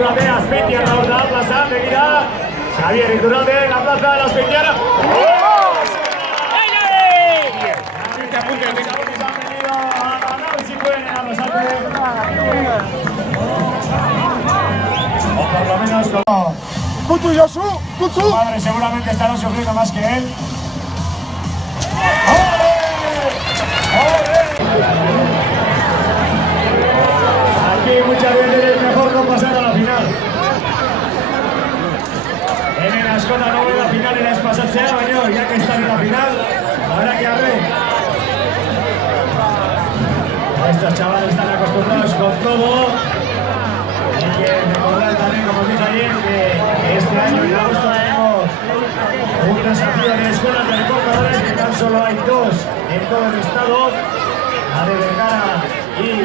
Iturralde, Azpeitia da plaza, begira. Xavier Iturralde, la plaza de la Azpeitiana. O por lo menos como... ¡Kutu, Josu! ¡Kutu! Su madre seguramente estará sufriendo más que él. Aquí muchas veces es mejor no pasar a la final. En la escuela no ve la final en la espasatxea, baina ya que están en la final, habrá que arreglar. Estos chavales están acostumbrados con todo. Hay que recordar también, como os dije ayer, que este año en agosto tenemos un desafío de escuelas de recortadores, que tan solo hay dos en todo el estado, la de Vergara y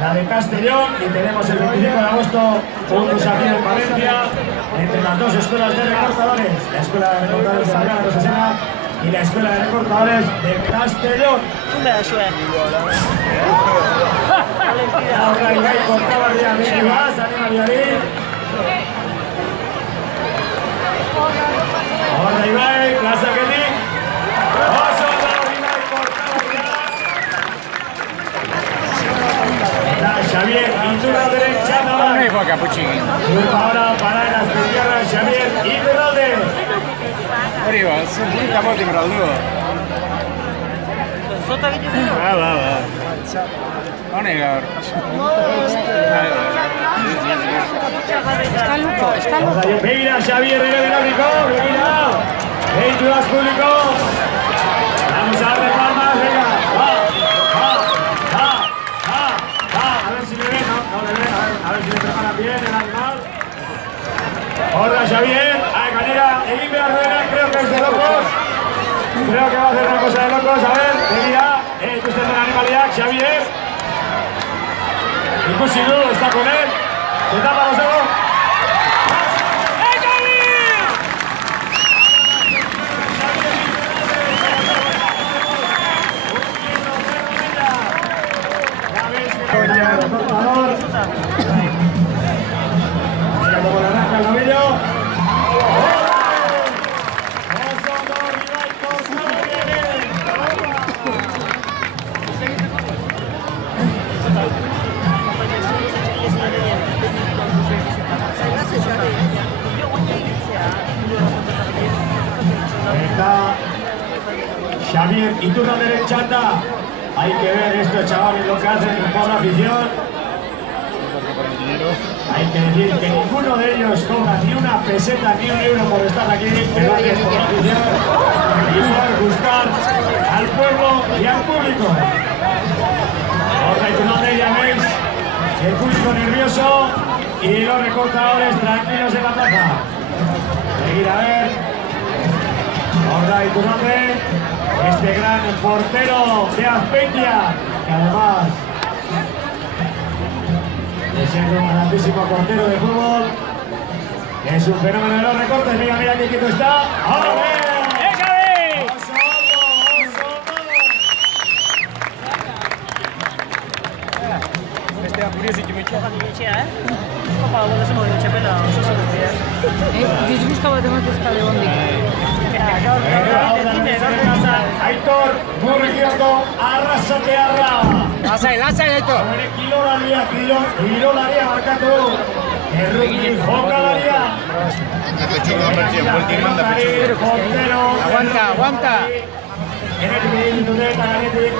la de Castellón, y tenemos el 25 de agosto un desafío en Valencia entre las dos escuelas de recortadores, la escuela de recortadores de Vergara Cosesena y la escuela de recortadores de Castellón. Ahora Ibai cortaba el día de Ibas, anima Villarín. Ahora Ibai, Plaza Kenny. Oso, Ibai cortaba el Xavier, Iturralde derecha, ahora para las izquierdas, Xavier Iturralde. Arriba, se puta por timbraldo. Onegar. Está loco. Begira, Xavier, Rega del Ábrico, Begira. Veituras público. Vamos a darle palmas, venga. A ver si le ven, no le ven, a ver si le preparan bien el animal. Hola, Xavier. Ganera, Elimbe Arruena, creo que es de locos. Creo que va a hacer una cosa de locos. A ver, Begira. Usted es una animalidad, Xavier. Y Cusinú está con él. Se tapa los ojos. Como la arranca el novillo. Está Xavier Iturralde derechata. Hay que ver estos chavales lo que hacen por la afición. Hay que decir que ninguno de ellos cobra ni una peseta ni un euro por estar aquí, pero es por la afición y por buscar al pueblo y al público. Ahora Iturralde, ya veis, el público nervioso y los recortadores tranquilos en la plaza. Seguir a ver. Ahora Iturralde, este gran portero de Azpeitia, que además de ser un grandísimo portero de fútbol, es un fenómeno de los recortes. Mira, mira qué quieto está. ¡Ahora ve! Disgusto bat ematen ez da legondik. Aitor, Murrikiako arrasatearra. Lasai, Aitor. Bere kilolaria markatu. Erruki jokalaria. Aguanta. Energi ditute eta gainetik